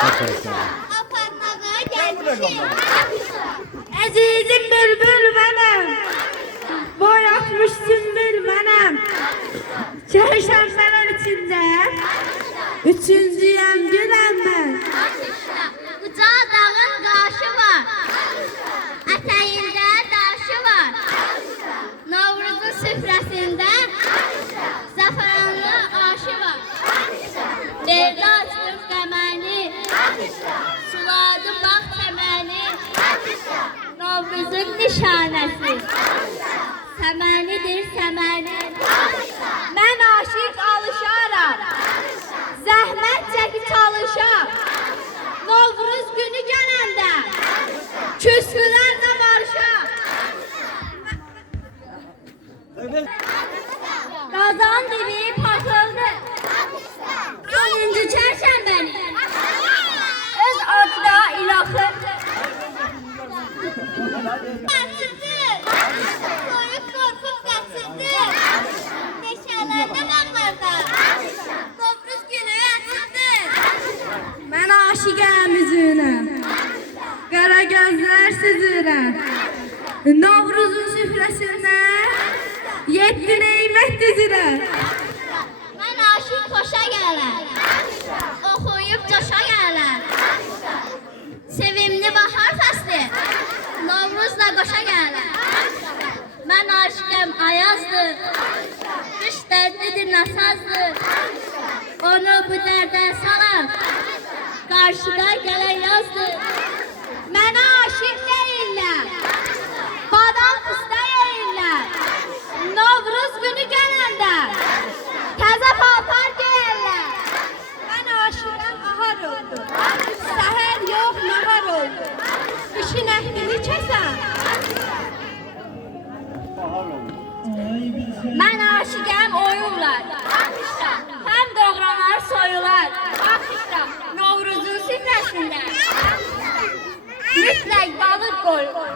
Apartmana gelmişim. Əzizim bülbül mənəm, boy atmış sümbül mənəm. Çərşənbələr içində, üçüncüyəm güləm mən. Uca dağın qaşı var, ətəyində daşı var. Novruzun süfrəsində zafaranlı aşı var. Verdi açdım qəməni, suladım bağ çəməni. Novruzun nişanəsi, səmənidir səməni. Mən aşiq alışaram, zəhmət çəkib çalışam. Novruz günü gələndə, küslülərlə barışam. Qazan dibi patıldı, sonuncu çərşənbəni, öz adı da ilahırdı. Qaçırdı, soyuq qorxub qaçırdı, meşələrdə bağlarda, Novruz günü açıldı. Mən aşiqəm üzünəm, qara gözlər süzürəm. Novruzun süfrəsində, yeddi neymət düzürəm. Mən aşıq xoşa gələr, oxuyub coşa gələr. Sevimli bahar fəsli, Novruzla qoşa gələr. Mən aşıqəm ayazdır, qış dərdidir nasazdır. Onu bu dərdə salan, qarşıda gələn yazdır. Mənə aşiq deyirlər, badam pısta yeyirlər. Novruz günü gələndə, təzə paltar geyirlər. Mən aşiqəm ahar oldu, səhər yox nahar oldu. İşin əhdini kəsən. Mən aşıqəm oyunlar, həm doğranar soyular. Novruzun süfrəsində mütləq balıq qoyulur.